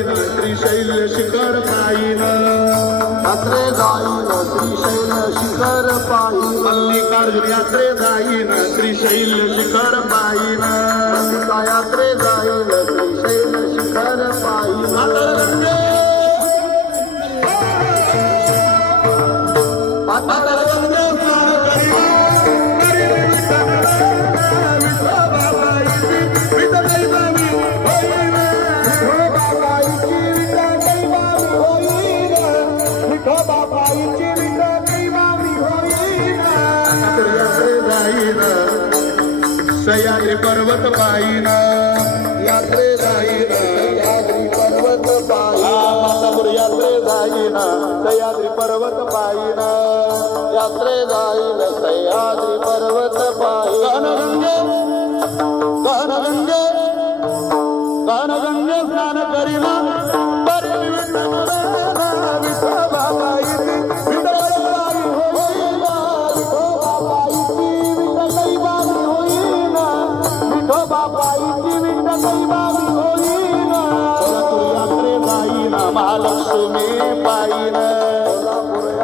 जाईन श्रीशैल शिखर पायीन यात्रे जाईन श्रीशैल शिखर पायी मल्लिकार्जुन यात्रे जाईन श्रीशैल शिखर पायीन यात्रे जाईन श्रीशैल शिखर पायी सह्याद्री पर्वत पायीन. यात्रे जाईन सह्याद्री पर्वत पायी मातापूर यात्रे जाईन सह्याद्री पर्वत पायीन. यात्रे जाईन सह्याद्री पर्वत पायी गणगंगे गणगंगे गणगंगे स्नान करीन.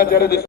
Gracias,